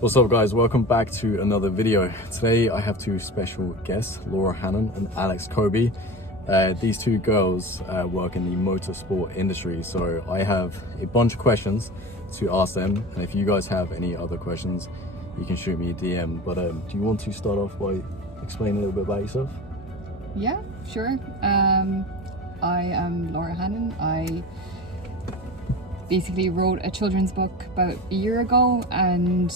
What's up guys, welcome back to another video. Today I have two special guests, Hannon and Alyx Coby. These two girls work in the motorsport industry, so I have a bunch of questions to ask them, and if you guys have any other questions you can shoot me a DM. But do you want to start off by explaining a little bit about yourself? Yeah, sure. I am Hannon. I basically wrote a children's book about a year ago and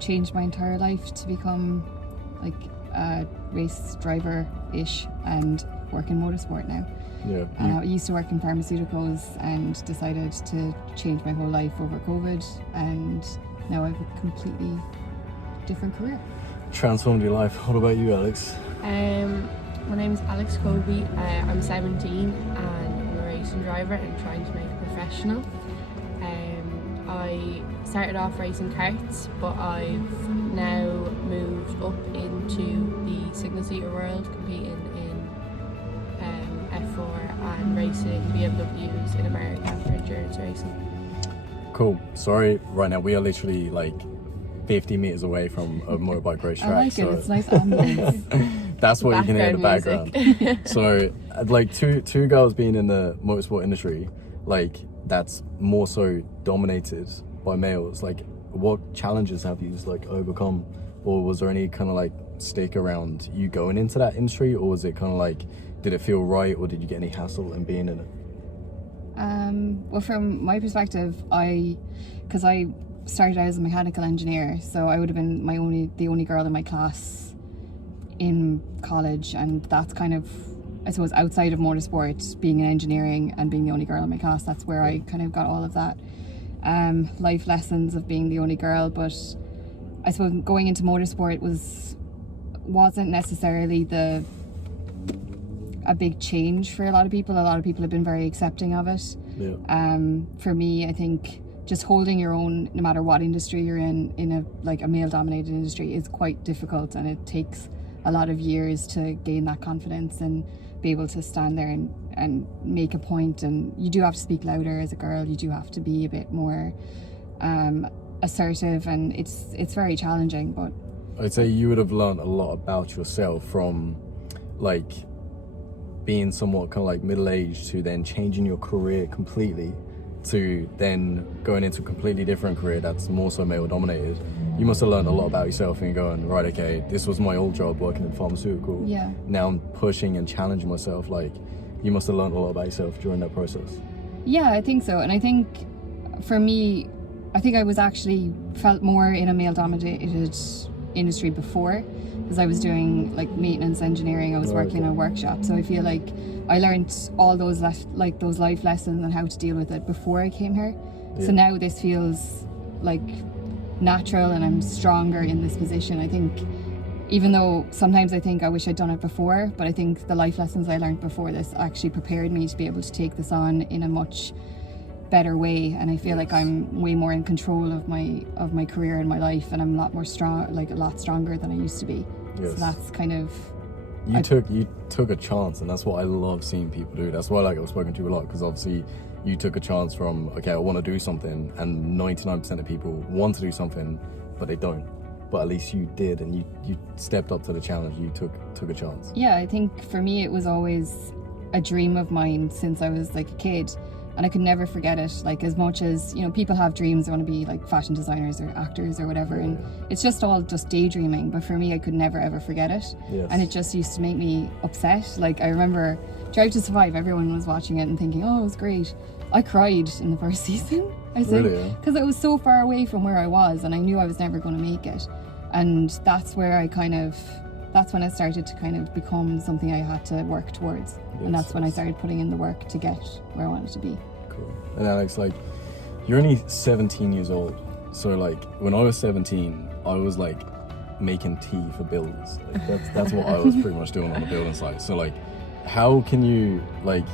changed my entire life to become like a race driver-ish and work in motorsport now. Yeah. I used to work in pharmaceuticals and decided to change my whole life over COVID, and now I have a completely different career. Transformed your life. What about you, Alyx? My name is Alyx Coby. I'm 17 and I'm a racing driver and trying to make it professional. I started off racing karts, but I've now moved up into the single seater world, competing in F4 and racing BMWs in America for endurance racing. Cool. Sorry, right now we are literally like 50 meters away from a motorbike racetrack. I like it, it's nice ambience. That's what you can hear in the background. So like two girls being in the motorsport industry, like that's more so dominated by males. Like what challenges have you like overcome, or was there any kind of like stick around you going into that industry, or was it kind of like, did it feel right, or did you get any hassle in being in it? Well, from my perspective, because I started out as a mechanical engineer, so I would have been the only girl in my class in college, and that's kind of, I suppose, outside of motorsport, being in engineering and being the only girl in my class, that's where I kind of got all of that life lessons of being the only girl. But I suppose going into motorsport wasn't necessarily a big change for a lot of people. A lot of people have been very accepting of it. Yeah. For me, I think just holding your own, no matter what industry you're in a male-dominated industry, is quite difficult, and it takes a lot of years to gain that confidence and be able to stand there and make a point. And you do have to speak louder as a girl. You do have to be a bit more assertive, and it's very challenging. But I'd say you would have learned a lot about yourself from like being somewhat kind of like middle-aged to then changing your career completely to then going into a completely different career that's more so male dominated. You must have learned a lot about yourself and going, right, okay, this was my old job working in pharmaceutical. Yeah. Now I'm pushing and challenging myself. Like, you must have learned a lot about yourself during that process. yeah, I think so. And I think for me, I think I was actually felt more in a male-dominated industry before, because I was doing like maintenance engineering. I was working in a workshop, so I feel like I learned all those those life lessons and how to deal with it before I came here. Yeah. So now this feels like natural, and I'm stronger in this position. I think, even though sometimes I think I wish I'd done it before, but I think the life lessons I learned before this actually prepared me to be able to take this on in a much better way. And I feel like I'm way more in control of my career and my life, and I'm a lot more a lot stronger than I used to be. Yes. So that's kind of, You took a chance, and that's what I love seeing people do. That's why like I've spoken to you a lot, because obviously you took a chance from, okay, I want to do something, and 99% of people want to do something but they don't. But at least you did, and you stepped up to the challenge. You took a chance. yeah, I think for me it was always a dream of mine since I was like a kid, and I could never forget it. Like, as much as, you know, people have dreams, they want to be like fashion designers or actors or whatever, and it's just all just daydreaming. But for me, I could never ever forget it. Yes. And it just used to make me upset. Like, I remember Drive to Survive, everyone was watching it and thinking, oh, it was great. I cried in the first season, I think, because it was so far away from where I was, and I knew I was never going to make it. And that's when it started to kind of become something I had to work towards. Yes. And that's when I started putting in the work to get where I wanted to be. Cool. And Alyx, like, you're only 17 years old. So like, when I was 17, I was like making tea for builders. Like, that's what I was pretty much doing on a building site. So like, how can you, like,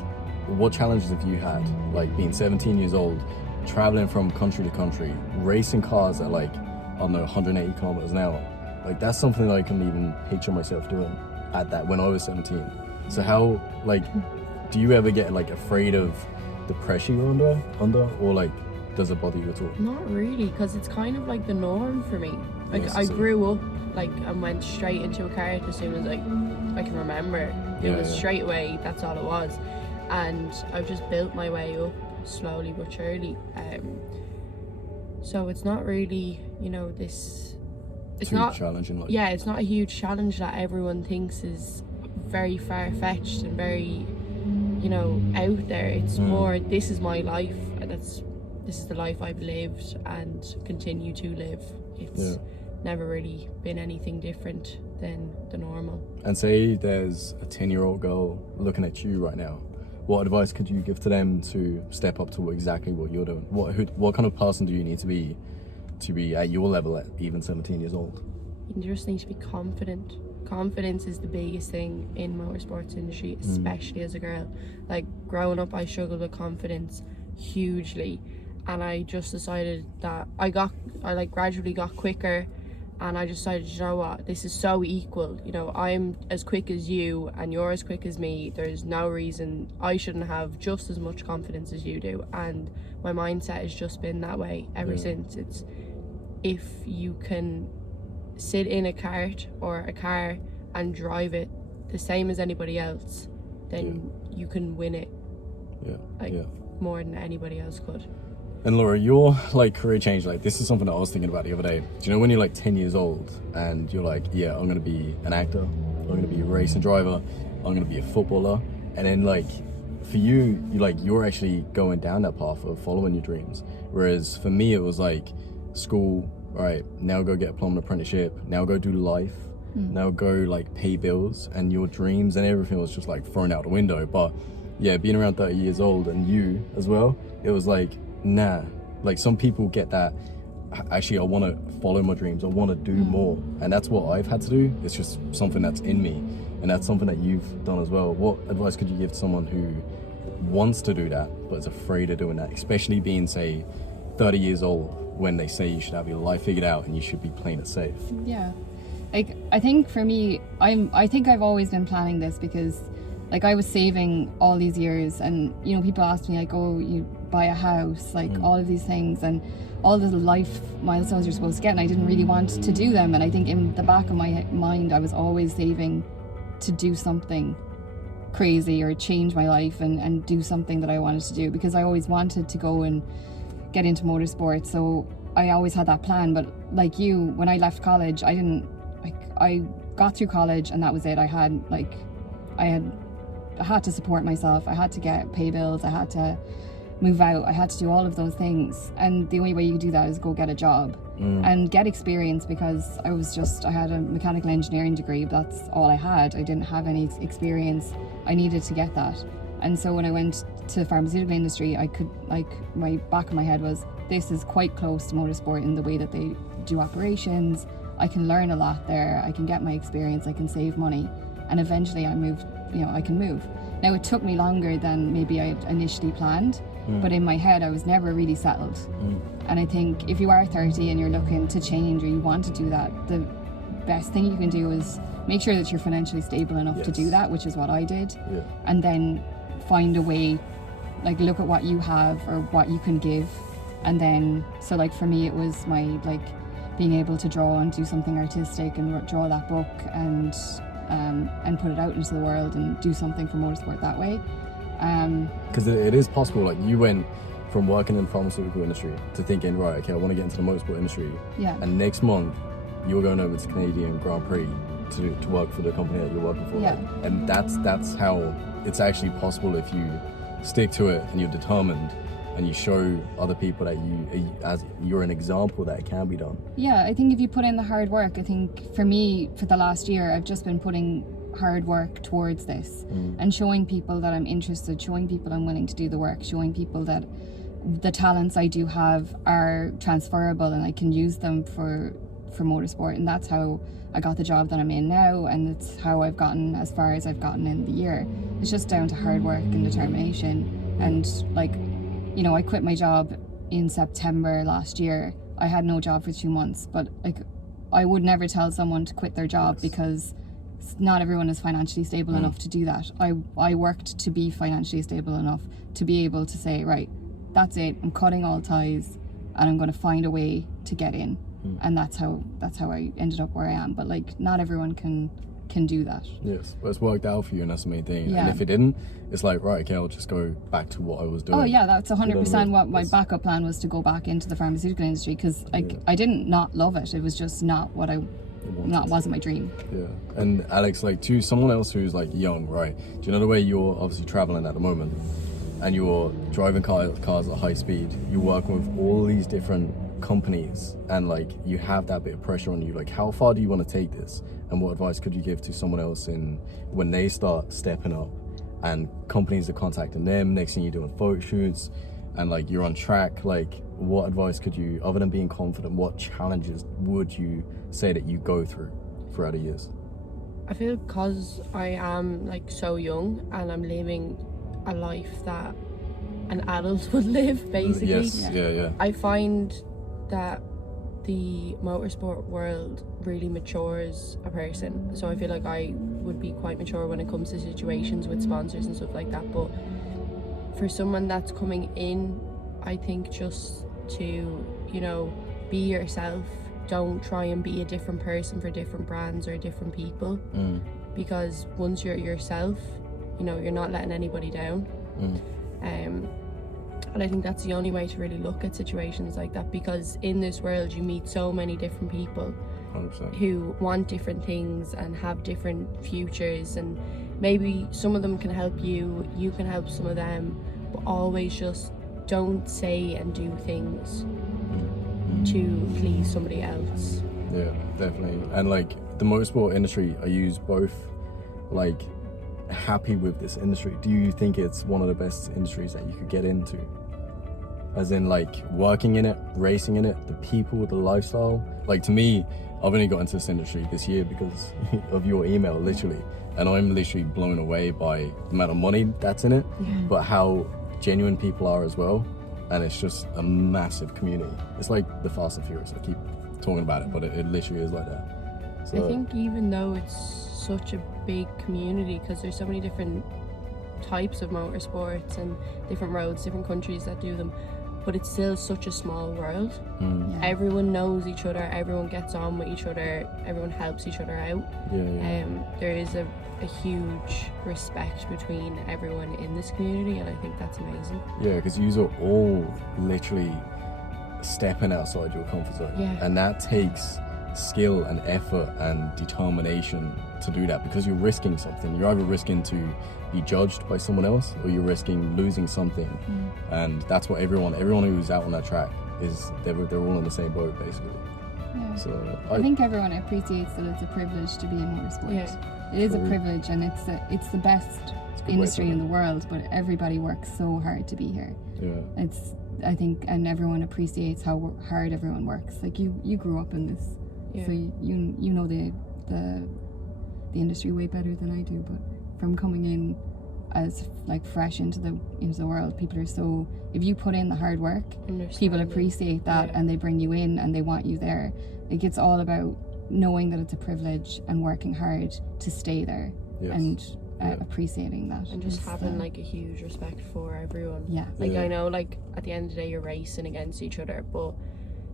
what challenges have you had, like being 17 years old, traveling from country to country, racing cars at like, I don't know, 180 kilometers an hour? Like, that's something that I couldn't even picture myself doing at that when I was 17. So how, like, do you ever get like afraid of the pressure you're under, or like does it bother you at all? Not really, because it's kind of like the norm for me. Like Yes, I so- grew up like and went straight into a kart as soon as I can remember. It was straight away. That's all it was, and I've just built my way up slowly but surely. So it's not really, you know, this. It's Too not challenging. Like, Yeah, it's not a huge challenge that everyone thinks is very far-fetched and very, you know, out there. It's more, this is my life, and this is the life I've lived and continue to live. It's never really been anything different than the normal. And say there's a 10-year-old girl looking at you right now. What advice could you give to them to step up to exactly what you're doing? What kind of person do you need to be at your level at even 17 years old? You just need to be confident. Confidence is the biggest thing in motorsports industry, especially as a girl. Like growing up, I struggled with confidence hugely, and I just decided that I like gradually got quicker, and I just decided, you know what, this is so equal. You know, I'm as quick as you and you're as quick as me. There's no reason I shouldn't have just as much confidence as you do. And my mindset has just been that way ever since. It's, if you can sit in a kart or a car and drive it the same as anybody else, then you can win it more than anybody else could. And Laura, your like career change, like this is something that I was thinking about the other day. Do you know when you're like 10 years old and you're like, yeah, I'm gonna be an actor, I'm gonna be a racing driver, I'm gonna be a footballer, and then like for you, you're actually going down that path of following your dreams. Whereas for me, it was like school. All right, now go get a plumbing apprenticeship. Now go do life. Now go like pay bills, and your dreams and everything was just like thrown out the window. But yeah, being around 30 years old and you as well, it was like, nah. Like some people get that. Actually, I want to follow my dreams. I want to do more, and that's what I've had to do. It's just something that's in me, and that's something that you've done as well. What advice could you give to someone who wants to do that but is afraid of doing that, especially being, say, 30 years old, when they say you should have your life figured out and you should be playing it safe? Yeah, like I think for me, I think I've always been planning this, because like I was saving all these years, and you know, people ask me like, oh, you buy a house, like all of these things and all the life milestones you're supposed to get, and I didn't really want to do them. And I think in the back of my mind I was always saving to do something crazy or change my life and do something that I wanted to do, because I always wanted to go and get into motorsport. So I always had that plan. But like you, when I left college, I got through college and that was it. I had to support myself. I had to pay bills. I had to move out. I had to do all of those things. And the only way you could do that is go get a job and get experience, because I had a mechanical engineering degree, but that's all I had. I didn't have any experience. I needed to get that. And so when I went to the pharmaceutical industry, I could, like, my back of my head was, this is quite close to motorsport in the way that they do operations. I can learn a lot there. I can get my experience. I can save money. And eventually I can move. Now, it took me longer than maybe I initially planned, but in my head I was never really settled. And I think if you are 30 and you're looking to change, or you want to do that, the best thing you can do is make sure that you're financially stable enough to do that, which is what I did. And then find a way, like look at what you have or what you can give. And then, so like for me, it was my like being able to draw and do something artistic and draw that book and put it out into the world and do something for motorsport that way. Because it is possible. Like you went from working in the pharmaceutical industry to thinking, right, okay, I want to get into the motorsport industry. And next month you're going over to Canadian Grand Prix to work for the company that you're working for. And that's how it's actually possible, if you stick to it and you're determined and you show other people that you're an example that it can be done. Yeah, I think if you put in the hard work, I think for me, for the last year, I've just been putting hard work towards this and showing people that I'm interested, showing people I'm willing to do the work, showing people that the talents I do have are transferable and I can use them for motorsport. And that's how I got the job that I'm in now, and it's how I've gotten as far as I've gotten in the year. It's just down to hard work and determination. And like, you know, I quit my job in September last year. I had no job for 2 months, but like, I would never tell someone to quit their job, because not everyone is financially stable enough to do that. I worked to be financially stable enough to be able to say, right, that's it, I'm cutting all ties and I'm going to find a way to get in. And that's how I ended up where I am. But like, not everyone can do that. Yes, but it's worked out for you, and that's the main thing. Yeah. And if it didn't, it's like, right, okay, I'll just go back to what I was doing. Oh yeah, that's 100% what my It's- backup plan was, to go back into the pharmaceutical industry, because I didn't not love it. It was just not what wasn't my dream. Yeah. And Alyx, like, to someone else who's like young, right? Do you know the way you're obviously traveling at the moment, and you're driving cars at high speed, you're working with all these different companies, and like you have that bit of pressure on you. Like, how far do you want to take this? And what advice could you give to someone else in when they start stepping up and companies are contacting them, next thing you're doing photo shoots and like you're on track? Like, what advice could you, other than being confident, what challenges would you say that you go through throughout the years? I feel because I am like so young and I'm living a life that an adult would live, basically. Yes, yeah. I find that the motorsport world really matures a person. So I feel like I would be quite mature when it comes to situations with sponsors and stuff like that. But for someone that's coming in, I think just to, you know, be yourself. Don't try and be a different person for different brands or different people. Because once you're yourself, you know, you're not letting anybody down. And I think that's the only way to really look at situations like that, because in this world you meet so many different people 100%. who want different things and have different futures, and maybe some of them can help you, you can help some of them, but always just don't say and do things to please somebody else. Yeah, definitely. And like the motorsport industry, are you both like happy with this industry? Do you think it's one of the best industries that you could get into? As in like working in it, racing in it, the people, the lifestyle. Like to me, I've only got into this industry this year because of your email, literally. And I'm literally blown away by the amount of money that's in it, but how genuine people are as well. And it's just a massive community. It's like the Fast and Furious. I keep talking about it, but it literally is like that. So, I think even though it's such a big community, because there's so many different types of motorsports and different roads, different countries that do them, but it's still such a small world. Everyone knows each other, everyone gets on with each other, everyone helps each other out. There is a huge respect between everyone in this community, and I think that's amazing. Yeah, because you are all literally stepping outside your comfort zone, and that takes skill and effort and determination to do that, because you're risking something. You're either risking to be judged by someone else, or you're risking losing something. And that's what everyone who's out on that track is. They're all in the same boat, basically. So I think everyone appreciates that it's a privilege to be in motorsport. It is a privilege, and it's the best industry in the world, but everybody works so hard to be here. I think, and everyone appreciates how hard everyone works. Like you grew up in this, so you know the industry way better than I do. But from coming in as like fresh into the world, people are so, if you put in the hard work, people appreciate that, and they bring you in and they want you there. Like, it's all about knowing that it's a privilege and working hard to stay there, and appreciating that, and just having like a huge respect for everyone. I know, like, at the end of the day you're racing against each other, but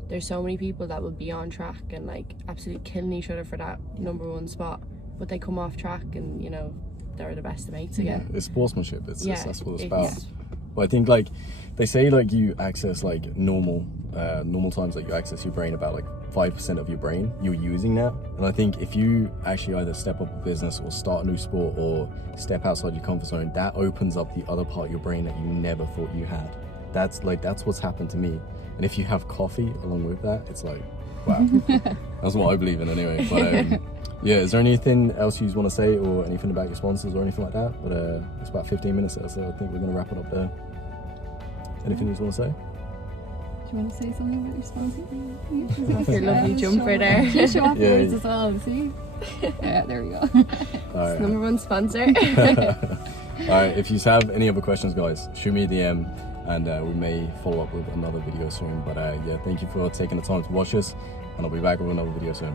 there's so many people that will be on track and like absolutely killing each other for that number one spot, but they come off track and, you know, they're the best of mates again. It's sportsmanship. That's what it's about. But I think, like, they say, like, you access like normal times, like you access your brain about like 5% of your brain, you're using that. And I think if you actually either step up a business or start a new sport or step outside your comfort zone, that opens up the other part of your brain that you never thought you had. That's what's happened to me. And if you have coffee along with that, it's like, wow. That's what I believe in anyway. But is there anything else you want to say, or anything about your sponsors or anything like that? But it's about 15 minutes there, so I think we're going to wrap it up there. Anything you want to say? Do you want to say something about your sponsor? That's your lovely jumper there. You show off yours as well, see? Yeah, there we go. All right. Number one sponsor. Alright, if you have any other questions, guys, shoot me a DM, and we may follow up with another video soon. But thank you for taking the time to watch this, and I'll be back with another video soon.